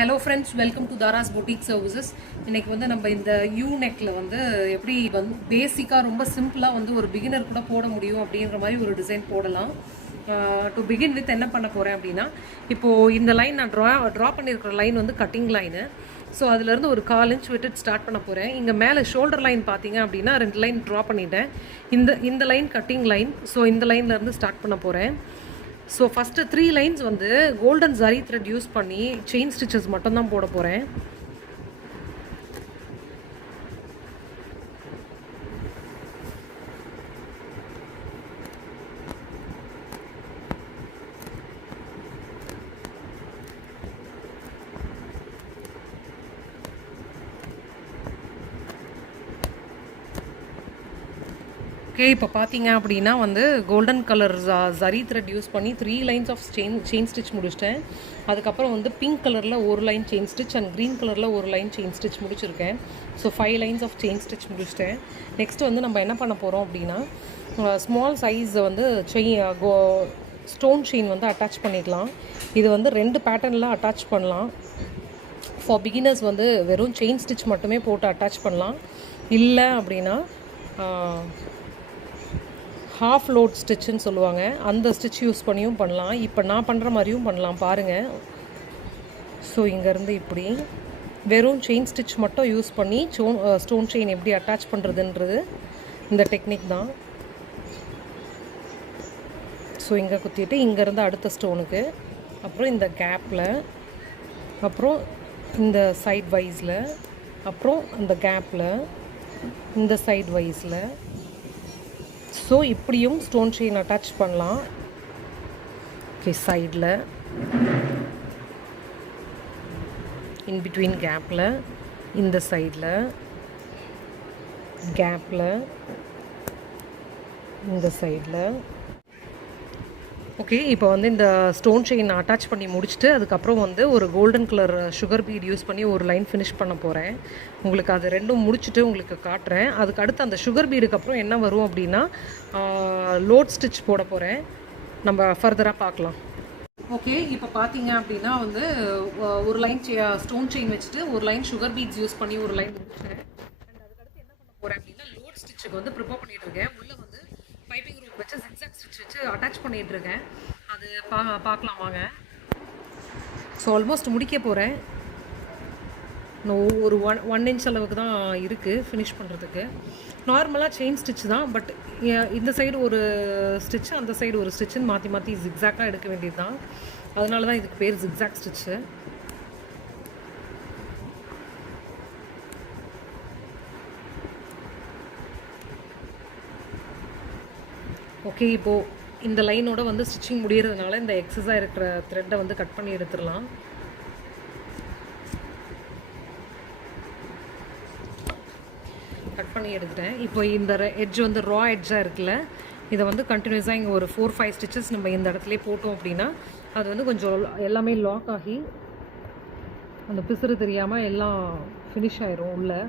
Hello friends, welcome to Dara's Boutique Services. இன்னைக்கு வந்து நம்ம இந்த யூ நெக்ல வந்து எப்படி வந்து பேசிக்கா ரொம்ப சிம்பிளா வந்து ஒரு பிகினர் கூட போட முடியும் அப்படிங்கிற மாதிரி ஒரு டிசைன் போடலாம். டு பிகின் வித் என்ன பண்ண போறேன் அப்படின்னா, இப்போ இந்த லைன் நான் ட்ரா பண்ணியிருக்கிற லைன் வந்து கட்டிங் லைனு. ஸோ அதுலேருந்து ஒரு 1/4 இன்ச் விட்டு ஸ்டார்ட் பண்ண போகிறேன். இங்கே மேலே ஷோல்டர் லைன் பார்த்தீங்க அப்படின்னா 2 லைன் ட்ரா பண்ணிட்டேன். இந்த லைன் கட்டிங் லைன். ஸோ இந்த லைன்லேருந்து ஸ்டார்ட் பண்ண போகிறேன். ஸோ ஃபஸ்ட்டு 3 லைன்ஸ் வந்து கோல்டன் ஜரி த்ரெட் யூஸ் பண்ணி செயின் ஸ்டிச்சஸ் மட்டும்தான் போட போகிறேன். ஓகே, இப்போ பார்த்தீங்க அப்படின்னா வந்து golden colour zari thread use பண்ணி 3 லைன்ஸ் ஆஃப் செயின் ஸ்டிச் முடிச்சிட்டேன். அதுக்கப்புறம் வந்து பிங்க் கலரில் ஒரு line chain stitch and green கலரில் ஒரு லைன் செயின் ஸ்டிச் முடிச்சிருக்கேன். So 5 lines of chain stitch முடிச்சிட்டேன். நெக்ஸ்ட் வந்து நம்ம என்ன பண்ண போகிறோம் அப்படின்னா, ஸ்மால் சைஸை வந்து ஸ்டோன் செயின் வந்து அட்டாச் பண்ணிக்கலாம். இது வந்து 2 பேட்டர்னில் அட்டாச் பண்ணலாம். ஃபார் பிகினர்ஸ் வந்து வெறும் செயின் ஸ்டிச் மட்டுமே போட்டு அட்டாச் பண்ணலாம். இல்லை அப்படின்னா ஹாஃப் லோட் ஸ்டிச்சுன்னு சொல்லுவாங்க, அந்த ஸ்டிச் யூஸ் பண்ணியும் பண்ணலாம். இப்போ நான் பண்ணுற மாதிரியும் பண்ணலாம் பாருங்கள். ஸோ இங்கேருந்து இப்படி வெறும் செயின் ஸ்டிச் மட்டும் யூஸ் பண்ணி ஸ்டோன் செயின் எப்படி அட்டாச் பண்ணுறதுன்றது இந்த டெக்னிக் தான். ஸோ இங்கே குத்திட்டு இங்கேருந்து அடுத்த ஸ்டோனுக்கு, அப்புறம் இந்த கேப்பில், அப்புறம் இந்த சைட் வைஸில், அப்புறம் இந்த கேப்பில், இந்த சைட் வைஸில். ஸோ இப்படியும் ஸ்டோன் செயின் அட்டாச் பண்ணலாம். ஓகே, சைடில், இன் பிட்வீன் கேப்பில், இந்த சைடில், கேப்பில், இந்த சைடில். ஓகே, இப்போ வந்து இந்த ஸ்டோன் செயின் அட்டாச் பண்ணி முடிச்சுட்டு அதுக்கப்புறம் வந்து ஒரு golden colour sugar beat use பண்ணி ஒரு லைன் ஃபினிஷ் பண்ண போகிறேன். உங்களுக்கு அது ரெண்டும் முடிச்சுட்டு உங்களுக்கு காட்டுறேன். அதுக்கு அடுத்து அந்த சுகர் பீடுக்கு அப்புறம் என்ன வரும் அப்படின்னா லோட் ஸ்டிச் போட போகிறேன். நம்ம ஃபர்தராக பார்க்கலாம். ஓகே, இப்போ பார்த்தீங்க அப்படின்னா வந்து ஒரு லைன் ஸ்டோன் செயின் வச்சுட்டு ஒரு லைன் சுகர் பீட்ஸ் யூஸ் பண்ணி ஒரு லைன் முடிச்சிட்டேன். அண்ட் அதுக்கடுத்து என்ன பண்ண போகிறேன் அப்படின்னா லோட் ஸ்டிச்சுக்கு வந்து ப்ரிப்பேர் பண்ணிட்டு இருக்கேன். உள்ளே வந்து பைப்பிங் ரூப் வச்சு ஜிக்ஸாக் ஸ்டிச் வச்சு அட்டாச் பண்ணிகிட்டு இருக்கேன். அது பார்க்கலாம் வாங்க. ஸோ ஆல்மோஸ்ட் முடிக்க போகிறேன். இன்னும் ஒரு ஒன் இன்ச் அளவுக்கு தான் இருக்குது ஃபினிஷ் பண்ணுறதுக்கு. நார்மலாக செயின் ஸ்டிச் தான், பட் இந்த சைடு ஒரு ஸ்டிச்சு அந்த சைடு ஒரு ஸ்டிச்சுன்னு மாற்றி மாற்றி ஜிக்ஸாக்காக எடுக்க வேண்டியது தான். அதனால தான் இதுக்கு பேர் ஜிக்ஸாக் ஸ்டிச்சு. ஓகே, இப்போது இந்த லைனோட வந்து ஸ்டிச்சிங் முடியறதுனால இந்த எக்ஸஸாக இருக்கிற த்ரெட்டை வந்து கட் பண்ணி எடுத்துடலாம். கட் பண்ணி எடுத்துட்டேன். இப்போ இந்த எட்ஜ் வந்து ரா எட்ஜாக இருக்குல்ல, இதை வந்து கண்டினியூஸாக இங்கே ஒரு 4-5 ஸ்டிச்சஸ் நம்ம இந்த இடத்துலேயே போட்டோம் அப்படின்னா அது வந்து கொஞ்சம் எல்லாமே லாக் ஆகி அந்த பிசுறு தெரியாமல் எல்லாம் ஃபினிஷ் ஆயிரும் உள்ள.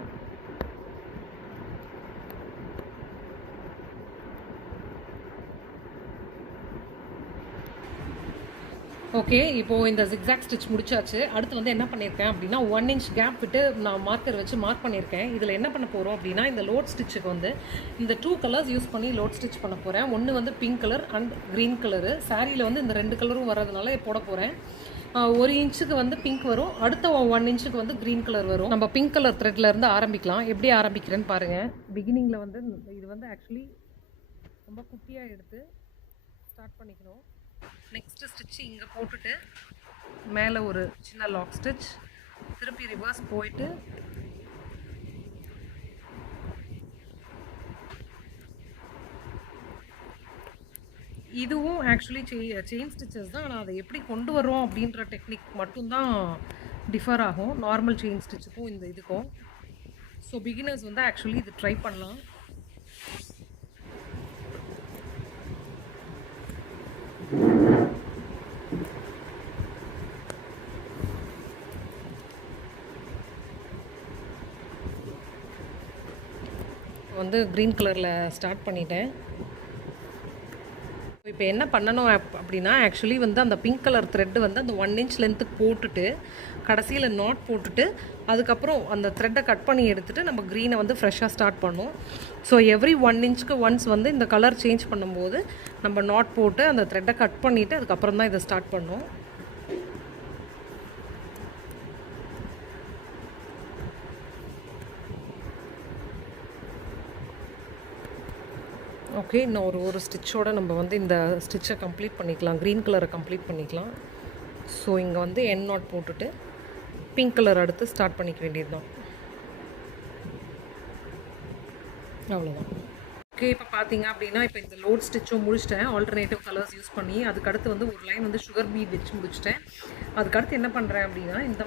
ஓகே, இப்போது இந்த ஜிக்ஸாக் ஸ்டிச் முடிச்சாச்சு. அடுத்து வந்து என்ன பண்ணியிருக்கேன் அப்படின்னா 1 இன்ச் கேப் விட்டு நான் மார்க்கர் வச்சு மார்க் பண்ணியிருக்கேன். இதில் என்ன பண்ண போகிறோம் அப்படின்னா இந்த லோட் ஸ்டிச்சுக்கு வந்து இந்த 2 கலர்ஸ் யூஸ் பண்ணி லோட் ஸ்டிச் பண்ண போகிறேன். ஒன்று வந்து pink colour and green colour. சாரியில் வந்து இந்த 2 கலரும் வர்றதுனால போட போகிறேன். 1 இன்ச்சுக்கு வந்து பிங்க் வரும், அடுத்த 1 இன்ச்சுக்கு வந்து க்ரீன் கலர் வரும். நம்ம பிங்க் கலர் த்ரெட்லேருந்து ஆரம்பிக்கலாம். எப்படி ஆரம்பிக்கிறேன்னு பாருங்கள். பிகினிங்கில் வந்து இது வந்து ஆக்சுவலி ரொம்ப குட்டியாக எடுத்து ஸ்டார்ட் பண்ணிக்கணும். நெக்ஸ்ட்டு ஸ்டிச் இங்கே போட்டுட்டு மேலே ஒரு சின்ன லாக் ஸ்டிச், திருப்பி ரிவர்ஸ் போயிட்டு இதுவும் ஆக்சுவலி செயின் ஸ்டிச்சஸ் தான். ஆனால் அதை எப்படி கொண்டு வரோம் அப்படின்ற டெக்னிக் மட்டும்தான் டிஃபர் ஆகும் நார்மல் செயின் ஸ்டிச்சுக்கும் இந்த இதுக்கும். ஸோ பிகினர்ஸ் வந்து ஆக்சுவலி இது ட்ரை பண்ணலாம். வந்து க்ரீன் கலரில் ஸ்டார்ட் பண்ணிட்டேன். இப்போ இப்போ என்ன பண்ணணும் அப்படின்னா ஆக்சுவலி வந்து அந்த பிங்க் கலர் த்ரெட்டு வந்து அந்த 1 inch லென்த்துக்கு போட்டுட்டு கடைசியில் நாட் போட்டுட்டு அதுக்கப்புறம் அந்த த்ரெட்டை கட் பண்ணி எடுத்துகிட்டு நம்ம க்ரீனை வந்து ஃப்ரெஷ்ஷாக ஸ்டார்ட் பண்ணோம். ஸோ எவ்ரி 1 inchக்கு ஒன்ஸ் வந்து இந்த கலர் சேஞ்ச் பண்ணும்போது நம்ம நாட் போட்டு அந்த த்ரெட்டை கட் பண்ணிவிட்டு அதுக்கப்புறம் தான் இதை ஸ்டார்ட் பண்ணோம். ஓகே, இன்னும் ஒரு ஸ்டிச்சோட நம்ம வந்து இந்த ஸ்டிச்சை கம்ப்ளீட் பண்ணிக்கலாம், க்ரீன் கலரை கம்ப்ளீட் பண்ணிக்கலாம். ஸோ இங்கே வந்து என் நாட் போட்டுட்டு பிங்க் கலர் அடுத்து ஸ்டார்ட் பண்ணிக்க வேண்டியது தான். அவ்வளோதான். ஓகே, இப்போ பார்த்தீங்க அப்படின்னா இப்போ இந்த லோட் ஸ்டிச்சும் முடிச்சிட்டேன் ஆல்டர்னேட்டிவ் கலர்ஸ் யூஸ் பண்ணி. அதுக்கடுத்து வந்து ஒரு லைன் வந்து சுகர் பீட் வச்சு முடிச்சிட்டேன். அதுக்கடுத்து என்ன பண்ணுறேன் அப்படின்னா இந்த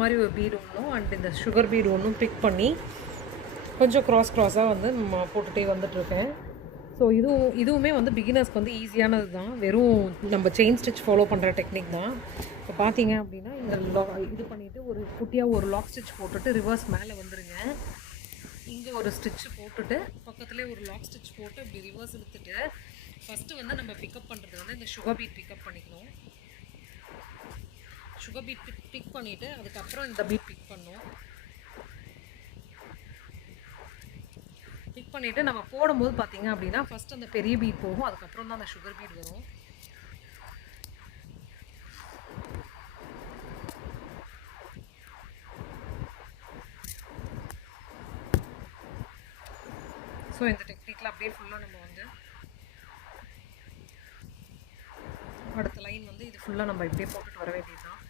மாதிரி ஒரு பீட் ஒன்றும் அண்ட் இந்த சுகர் பீட் ஒன்றும் பிக் பண்ணி கொஞ்சம் க்ராஸாக வந்து நம்ம போட்டுகிட்டே வந்துட்டுருக்கேன். ஸோ இதுவுமே வந்து பிகினர்ஸ்க்கு வந்து ஈஸியானது தான், வெறும் நம்ம செயின் ஸ்டிச் ஃபாலோ பண்ணுற டெக்னிக் தான். இப்போ பார்த்தீங்க அப்படின்னா இந்த இது பண்ணிவிட்டு ஒரு குட்டியாக ஒரு லாக் ஸ்டிச் போட்டுட்டு ரிவர்ஸ் மேலே வந்துடுங்க. இங்கே ஒரு ஸ்டிச்சு போட்டுட்டு பக்கத்துலேயே ஒரு லாக் ஸ்டிச் போட்டு இப்படி ரிவர்ஸ் எடுத்துகிட்டு ஃபஸ்ட்டு வந்து நம்ம பிக்கப் பண்ணுறது வந்து இந்த சுகர் பீட் பிக்கப் பண்ணிக்கணும். சுகர் பீட் பிக் பண்ணிவிட்டு அதுக்கப்புறம் இந்த பீட் பிக் பண்ணோம். பிக் பண்ணிவிட்டு நம்ம போடும்போது பார்த்தீங்க அப்படின்னா ஃபஸ்ட் அந்த பெரிய பீட் போகும், அதுக்கப்புறம் தான் அந்த சுகர் பீட் வரும். ஸோ இந்த டெக்னிக்கில் அப்படியே ஃபுல்லாக நம்ம வந்து அடுத்த லைன் வந்து இது ஃபுல்லாக நம்ம இப்படியே போட்டுட்டு வர வேண்டியது தான்.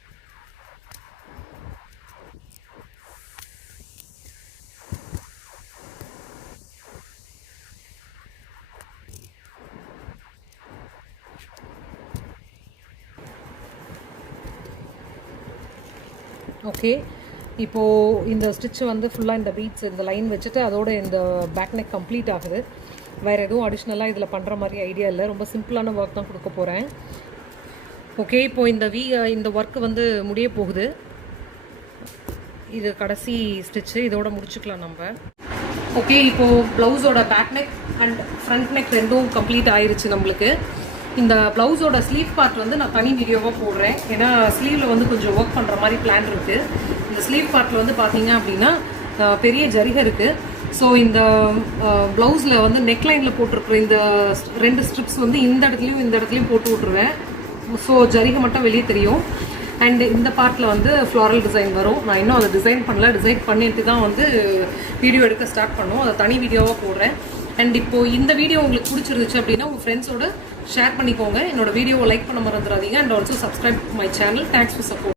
ஓகே, இப்போது இந்த ஸ்டிச்சு வந்து ஃபுல்லாக இந்த பீட்ஸ் இந்த லைன் வச்சுட்டு அதோட இந்த பேக் நெக் கம்ப்ளீட் ஆகுது. வேறு எதுவும் அடிஷ்னலாக இதில் பண்ணுற மாதிரி ஐடியா இல்லை, ரொம்ப சிம்பிளான ஒர்க் தான் கொடுக்க போகிறேன். ஓகே, இப்போது இந்த ஒர்க்கு வந்து முடிய போகுது. இது கடைசி ஸ்டிச்சு, இதோட முடிச்சுக்கலாம் நம்ம. ஓகே, இப்போது ப்ளவுஸோட back neck and front neck ரெண்டும் கம்ப்ளீட் ஆயிடுச்சு நம்மளுக்கு. இந்த ப்ளவுஸோட ஸ்லீவ் பார்ட் வந்து நான் தனி வீடியோவாக போடுறேன், ஏன்னா ஸ்லீவில் வந்து கொஞ்சம் ஒர்க் பண்ணுற மாதிரி பிளான் இருக்குது. இந்த ஸ்லீவ் பார்ட்டில் வந்து பார்த்தீங்க அப்படின்னா பெரிய ஜரிகை இருக்குது. ஸோ இந்த ப்ளவுஸில் வந்து நெக்லைனில் போட்டிருக்கிற இந்த 2 ஸ்ட்ரிப்ஸ் வந்து இந்த இடத்துலையும் போட்டு விட்ருவேன். ஸோ ஜரிகை மட்டும் வெளியே தெரியும். அண்ட் இந்த பார்ட்டில் வந்து ஃப்ளாரல் டிசைன் வரும். நான் இன்னும் அதை டிசைன் பண்ணிட்டு தான் வந்து வீடியோ எடுக்க ஸ்டார்ட் பண்ணோம். அதை தனி வீடியோவாக போடுறேன். அண்ட் இப்போது இந்த வீடியோ உங்களுக்கு பிடிச்சிருந்துச்சு அப்படின்னா உங்கள் ஃப்ரெண்ட்ஸோட ஷேர் பண்ணிக்கோங்க. என்னோட வீடியோவை லைக் பண்ண மறந்துடாதீங்க. And also subscribe my channel. Thanks for support.